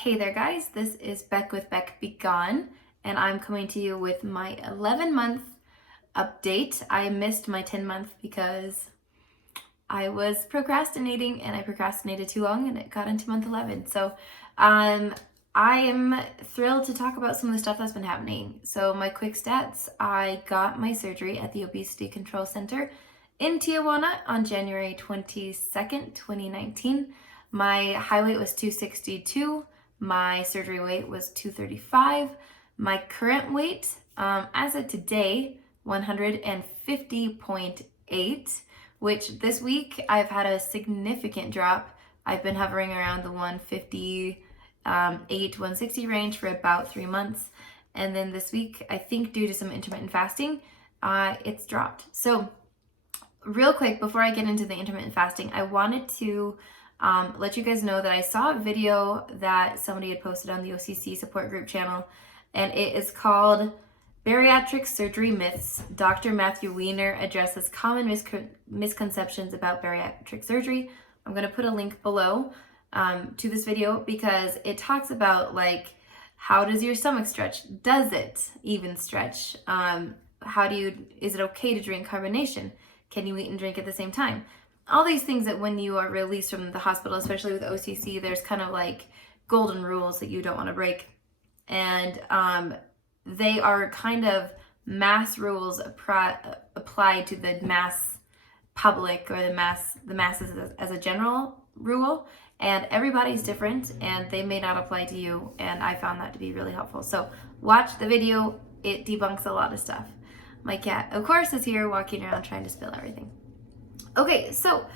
Hey there guys, this is Beck with Beck Be Gone, and I'm coming to you with my 11-month update. I missed my 10-month because I was procrastinating and I procrastinated too long and it got into month 11. So I am thrilled to talk about some of the stuff that's been happening. So my quick stats, I got my surgery at the Obesity Control Center in Tijuana on January 22nd, 2019. My high weight was 262. My surgery weight was 235. My current weight, as of today, 150.8, which this week I've had a significant drop. I've been hovering around the 158, 160 range for about 3 months. And then this week, I think due to some intermittent fasting, it's dropped. So real quick, before I get into the intermittent fasting, I wanted to let you guys know that I saw a video that somebody had posted on the OCC support group channel, and it is called Bariatric Surgery Myths. Dr. Matthew Weiner addresses common misconceptions about bariatric surgery. I'm going to put a link below to this video because it talks about how does your stomach stretch? Does it even stretch? Is it okay to drink carbonation? Can you eat and drink at the same time? All these things that when you are released from the hospital, especially with OCC, there's kind of golden rules that you don't want to break. And they are kind of mass rules applied to the mass public or the masses as a general rule. And everybody's different and they may not apply to you. And I found that to be really helpful. So watch the video. It debunks a lot of stuff. My cat, of course, is here walking around trying to spill everything. Okay, so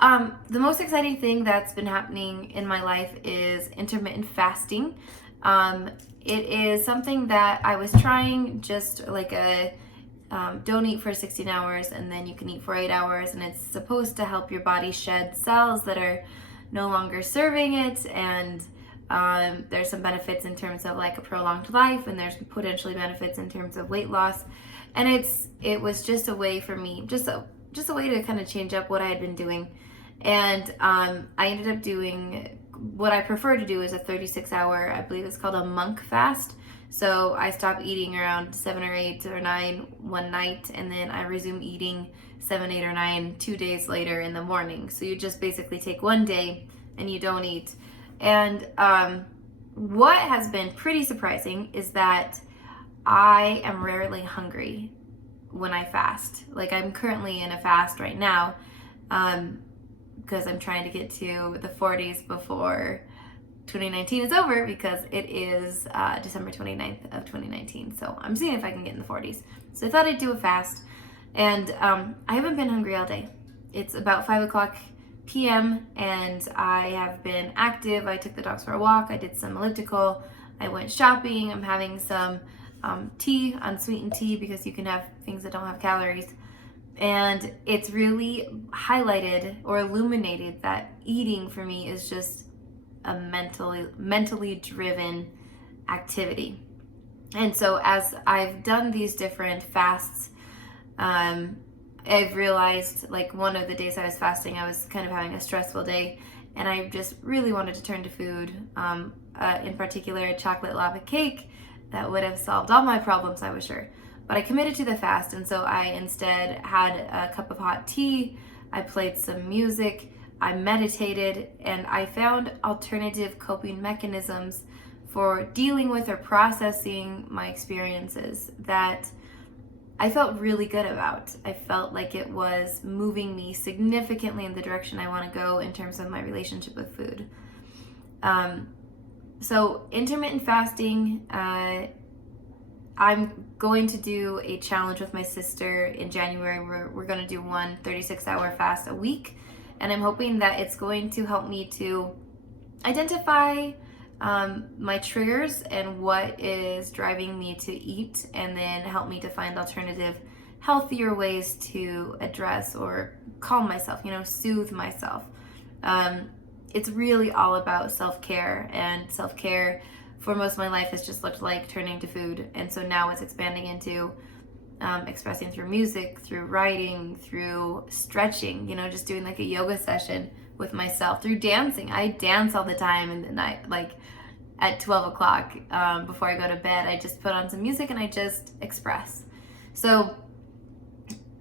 the most exciting thing that's been happening in my life is intermittent fasting. It is something that I was trying, just don't eat for 16 hours and then you can eat for 8 hours, and it's supposed to help your body shed cells that are no longer serving it, and there's some benefits in terms of a prolonged life, and there's potentially benefits in terms of weight loss, and it was just a way for me, just a way to kind of change up what I had been doing. And I ended up doing what I prefer to do is a 36-hour, I believe it's called a monk fast. So I stopped eating around 7 or 8 or 9 one night, and then I resume eating 7, 8, or 9 2 days later in the morning. So you just basically take one day and you don't eat. And what has been pretty surprising is that I am rarely hungry when I fast. I'm currently in a fast right now because I'm trying to get to the 40s before 2019 is over, because it is December 29th of 2019. So I'm seeing if I can get in the 40s. So I thought I'd do a fast, and I haven't been hungry all day. It's about 5 o'clock p.m. and I have been active. I took the dogs for a walk. I did some elliptical. I went shopping. I'm having some tea, unsweetened tea, because you can have things that don't have calories. And it's really highlighted or illuminated that eating for me is just a mentally driven activity. And so as I've done these different fasts, I've realized one of the days I was fasting, I was kind of having a stressful day, and I just really wanted to turn to food, in particular a chocolate lava cake. That would have solved all my problems, I was sure. But I committed to the fast, and so I instead had a cup of hot tea, I played some music, I meditated, and I found alternative coping mechanisms for dealing with or processing my experiences that I felt really good about. I felt like it was moving me significantly in the direction I want to go in terms of my relationship with food. So intermittent fasting, I'm going to do a challenge with my sister in January. We're going to do one 36-hour fast a week, and I'm hoping that it's going to help me to identify my triggers and what is driving me to eat, and then help me to find alternative, healthier ways to address or calm myself, soothe myself. It's really all about self-care, and self-care for most of my life has just looked like turning to food. And so now it's expanding into expressing through music, through writing, through stretching, just doing a yoga session with myself, through dancing. I dance all the time, and then at 12 o'clock before I go to bed. I just put on some music and I just express. So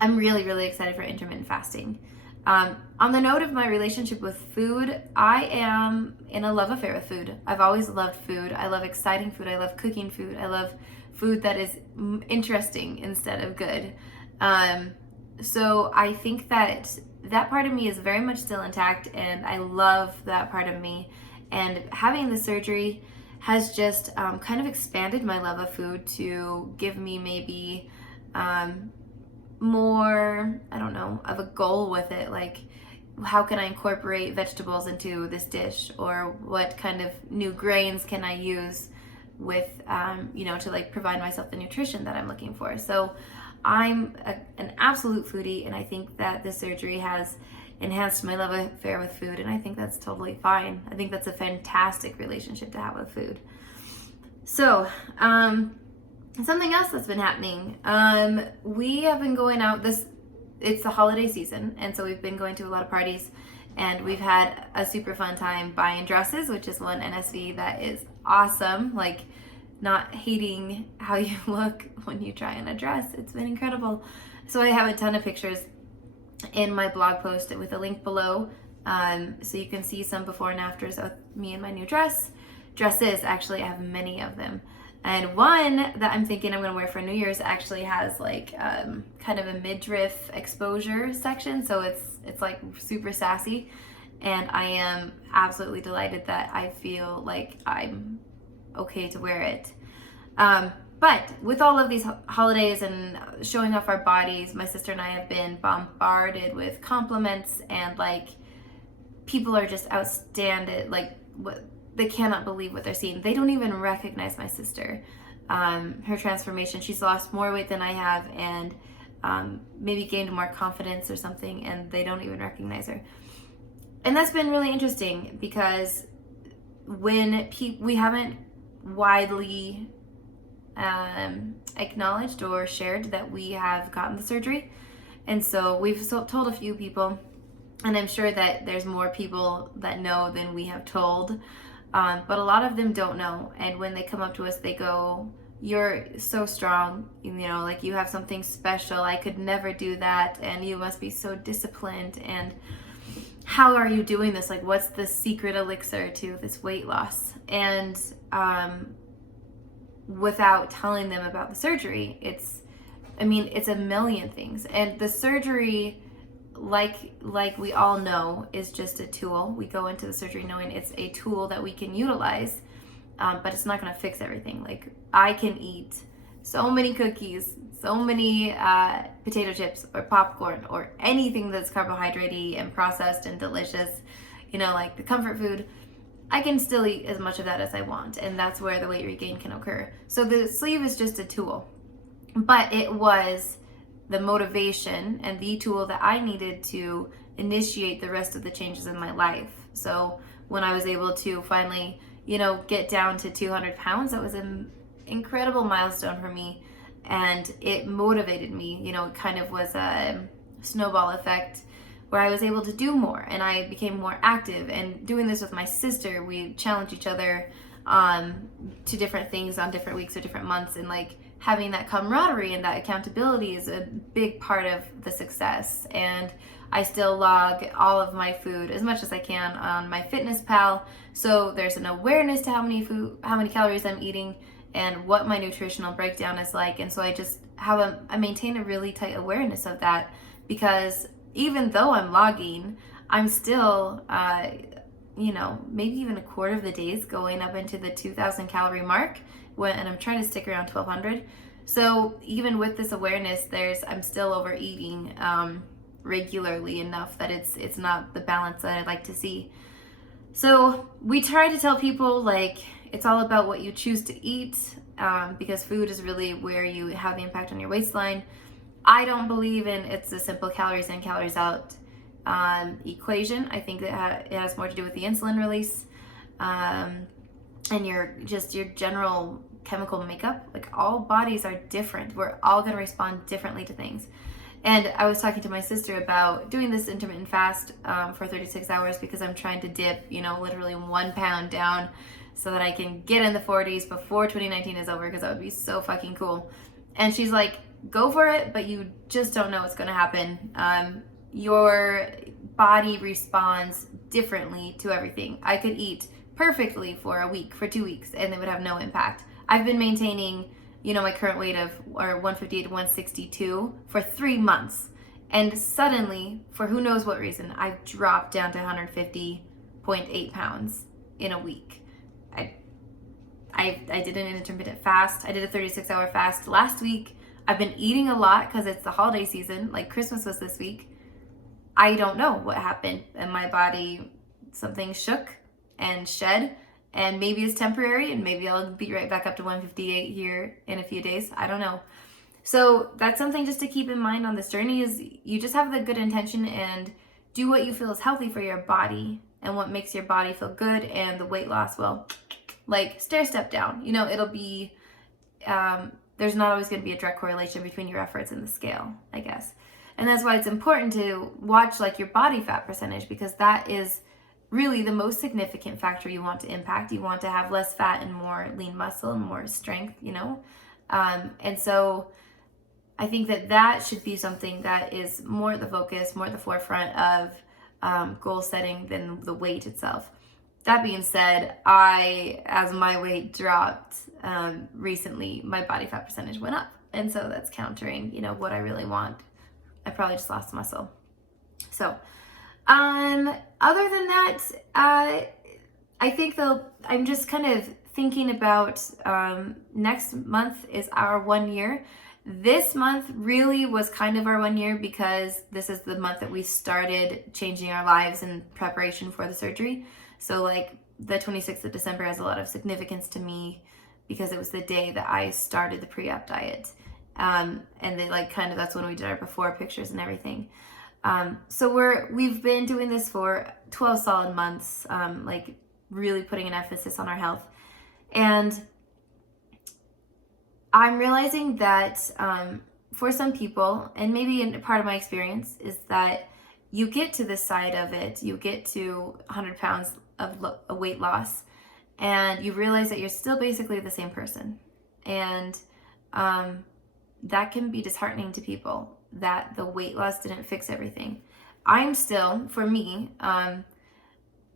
I'm really, really excited for intermittent fasting. On the note of my relationship with food, I am in a love affair with food. I've always loved food. I love exciting food. I love cooking food. I love food that is interesting instead of good. So I think that part of me is very much still intact, and I love that part of me. And having the surgery has just kind of expanded my love of food to give me maybe more, I don't know, of a goal with it. Like, how can I incorporate vegetables into this dish, or what kind of new grains can I use with, to like provide myself the nutrition that I'm looking for. So I'm an absolute foodie, and I think that this surgery has enhanced my love affair with food, and I think that's totally fine. I think that's a fantastic relationship to have with food. So, something else that's been happening. We have been going out it's the holiday season, and so we've been going to a lot of parties, and we've had a super fun time buying dresses, which is one NSV that is awesome. Like, not hating how you look when you try on a dress. It's been incredible. So I have a ton of pictures in my blog post with a link below, so you can see some before and afters of me and my new dresses. Actually, I have many of them. And one that I'm thinking I'm going to wear for New Year's actually has like kind of a midriff exposure section. So it's like super sassy. And I am absolutely delighted that I feel like I'm okay to wear it. But with all of these holidays and showing off our bodies, my sister and I have been bombarded with compliments, and like, people are just outstanding. Like, what they cannot believe what they're seeing. They don't even recognize my sister. Her transformation, she's lost more weight than I have, and maybe gained more confidence or something, and they don't even recognize her. And that's been really interesting, because when we haven't widely acknowledged or shared that we have gotten the surgery, and so we've told a few people, and I'm sure that there's more people that know than we have told. But a lot of them don't know, and when they come up to us, they go, "You're so strong, like you have something special. I could never do that, and you must be so disciplined, and how are you doing this? Like, what's the secret elixir to this weight loss?" And without telling them about the surgery, it's a million things. And the surgery, like we all know, is just a tool. We go into the surgery knowing it's a tool that we can utilize, but it's not going to fix everything. Like, I can eat so many cookies, so many potato chips or popcorn or anything that's carbohydrate-y and processed and delicious, like the comfort food. I can still eat as much of that as I want, and that's where the weight regain can occur. So the sleeve is just a tool, but it was the motivation and the tool that I needed to initiate the rest of the changes in my life. So when I was able to finally, get down to 200 pounds, that was an incredible milestone for me, and it motivated me. It kind of was a snowball effect where I was able to do more, and I became more active. And doing this with my sister, we challenged each other to different things on different weeks or different months, and like, having that camaraderie and that accountability is a big part of the success. And I still log all of my food as much as I can on MyFitnessPal, so there's an awareness to how many calories I'm eating and what my nutritional breakdown is like. And so I just I maintain a really tight awareness of that, because even though I'm logging, I'm still maybe even a quarter of the days going up into the 2,000 calorie mark, and I'm trying to stick around 1,200. So even with this awareness, I'm still overeating regularly enough that it's not the balance that I'd like to see. So we try to tell people, like, it's all about what you choose to eat, because food is really where you have the impact on your waistline. I don't believe in it's a simple calories in, calories out equation. I think that it has more to do with the insulin release, and your general chemical makeup. Like, all bodies are different. We're all going to respond differently to things. And I was talking to my sister about doing this intermittent fast for 36 hours, because I'm trying to dip, literally 1 pound down so that I can get in the 40s before 2019 is over, because that would be so fucking cool. And she's like, go for it, but you just don't know what's going to happen. Your body responds differently to everything. I could eat perfectly for a week, for 2 weeks, and it would have no impact. I've been maintaining, my current weight of 158 to 162 for 3 months. And suddenly, for who knows what reason, I've dropped down to 150.8 pounds in a week. I did an intermittent fast. I did a 36-hour fast last week. I've been eating a lot because it's the holiday season, like Christmas was this week. I don't know what happened. And my body, something shook and shed, and maybe it's temporary, and maybe I'll be right back up to 158 here in a few days. I don't know. So that's something just to keep in mind on this journey, is you just have the good intention and do what you feel is healthy for your body and what makes your body feel good, and the weight loss will like stair step down. It'll be, there's not always going to be a direct correlation between your efforts and the scale, I guess. And that's why it's important to watch like your body fat percentage, because that is really the most significant factor you want to impact. You want to have less fat and more lean muscle and more strength, and so I think that should be something that is more the focus, more the forefront of goal setting than the weight itself. That being said, as my weight dropped recently, my body fat percentage went up. And so that's countering, what I really want. I probably just lost muscle. So, other than that, I think I'm just kind of thinking about next month is our 1 year. This month really was kind of our 1 year, because this is the month that we started changing our lives in preparation for the surgery. So like the 26th of December has a lot of significance to me, because it was the day that I started the pre-op diet. And they that's when we did our before pictures and everything. So we've been doing this for 12 solid months, like really putting an emphasis on our health. And I'm realizing that for some people, and maybe in part of my experience, is that you get to this side of it, you get to 100 pounds of a weight loss, and you realize that you're still basically the same person. And that can be disheartening to people, that the weight loss didn't fix everything. I'm still, for me,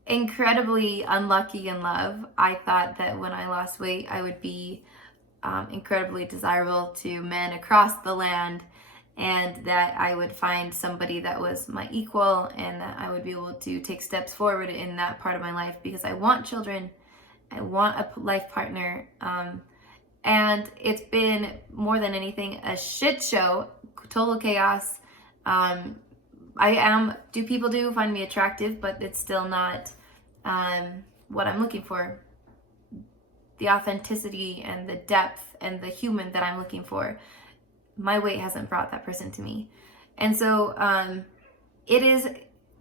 incredibly unlucky in love. I thought that when I lost weight, I would be incredibly desirable to men across the land, and that I would find somebody that was my equal, and that I would be able to take steps forward in that part of my life, because I want children, I want a life partner, and it's been more than anything a shit show, total chaos. People do find me attractive, but it's still not what I'm looking for. The authenticity and the depth and the human that I'm looking for, my weight hasn't brought that person to me. And so it is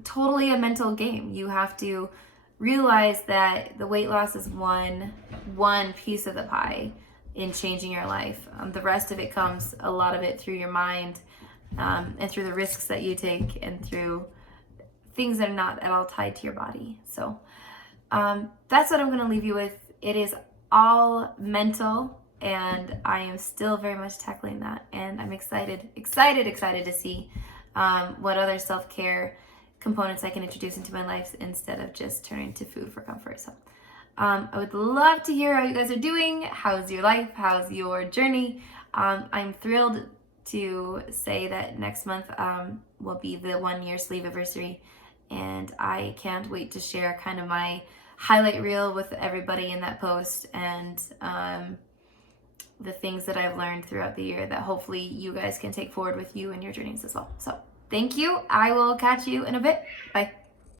totally a mental game. You have to realize that the weight loss is one piece of the pie in changing your life. The rest of it comes, a lot of it, through your mind, and through the risks that you take, and through things that are not at all tied to your body. So that's what I'm going to leave you with. It is all mental, and I am still very much tackling that, and I'm excited to see what other self-care components I can introduce into my life instead of just turning to food for comfort. So I would love to hear how you guys are doing. How's your life? How's your journey? I'm thrilled to say that next month will be the 1 year sleeve anniversary, and I can't wait to share kind of my highlight reel with everybody in that post, and the things that I've learned throughout the year that hopefully you guys can take forward with you in your journeys as well. So thank you. I will catch you in a bit. Bye.